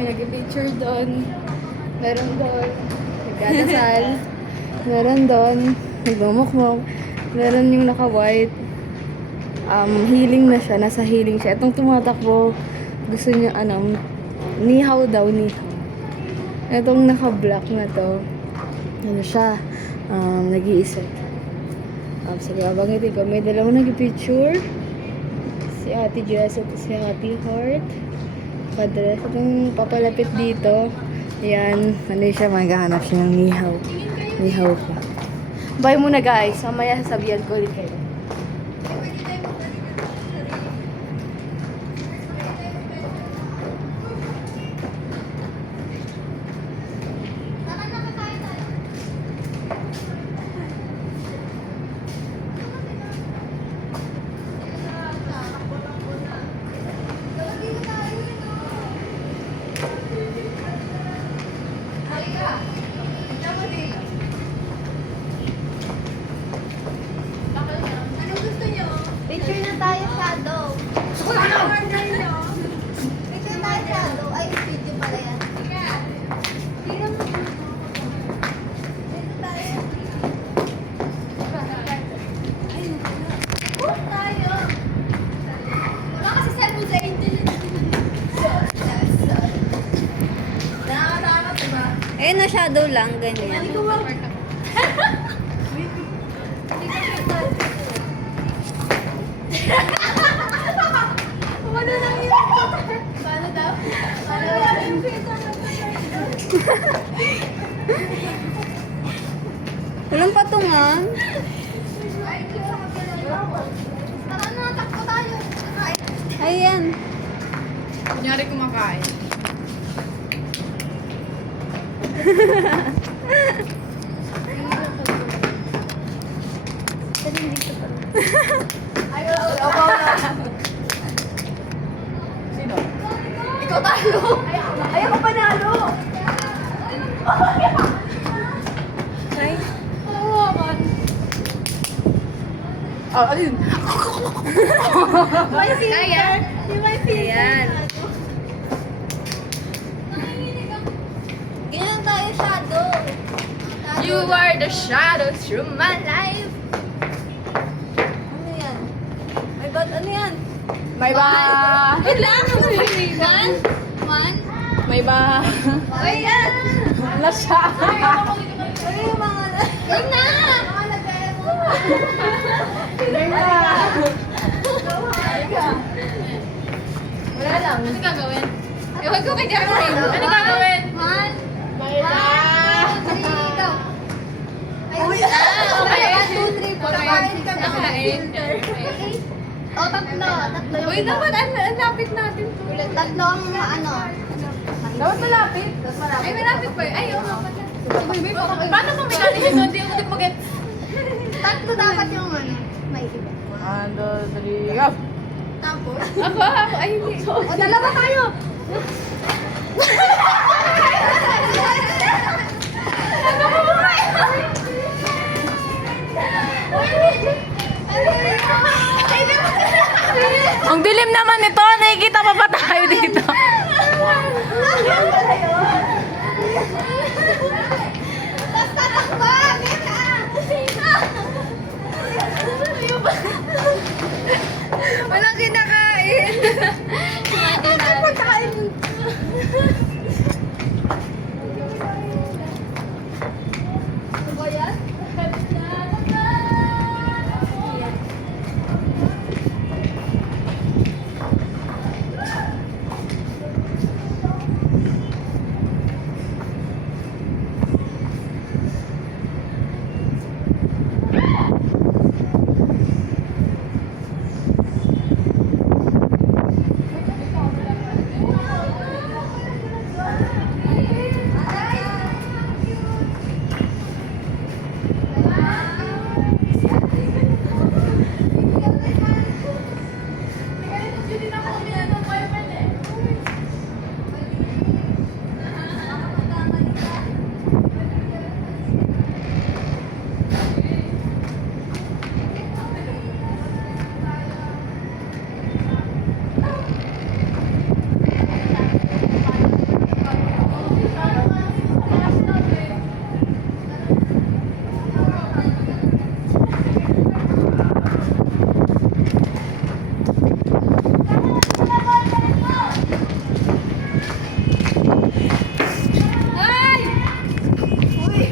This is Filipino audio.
May nag-picture doon. Meron doon. Nagdadasal. Meron doon. Nagmumukmok. Meron yung naka-white. Healing na siya. Nasa healing siya. Itong tumatakbo, gusto niya, nihaw daw, nihaw. Itong naka-black na to, ano siya, nag-iisa. Sige, abangitin ko. May dalawang nag-picture. Si Ate Jess at si Ate Heart. Kadres. Itong papalapit dito. Ayan. Ano siya, maghahanap siya ng nihaw. Nihaw ko. Bye muna guys. Mamaya sasabihan ko ulit kayo. Picture na tayo, Shadow. Picture tayo, Shadow. Ay, video pala yan. Dito tayo. Tayo. Wala kasi cellphone sa Angel. Nakakatakot, diba? Eh, na shadow lang, ganyan. Ano lang yun? Paano daw? Paano yung Walang patungan. Tara na, takbo tayo. Ayan. Kunyari kumakain. Sino? Ikaw tayo. Ayaw ko panalo. Ay. Ano yun? My filter. My filter. Ayan. Ganyan tayo, Shadow. You are the shadows through my life. Ano yan? My God, ano yan? May ba? Wait lang. One? One? May ba? Ay, yan. Na siya. Ano yung mga... Wait na! Mga lagay mo. Wala lang. Ano gagawin? Ewan ko kay Darwin. Ano gagawin? One. May ba? Two, three, go. Ay, Okay. one, two, three, four, Okay. five, six, seven, Nakain. eight. O, tatlo. Tatlo yung Uy, dapat ang lapit natin to. Tatlo ang ano. Dapat malapit. Ay, malapit pa. Ay, oo nga pala. Paano kung may galing yun? Hindi mo mag-get. Tatlo dapat yung ano. May iba. 1, 2, 3, go! Tapos? Ako. Ay, hindi. O, dalawa tayo. Ang dilim naman nito. Nakikita pa ba tayo dito?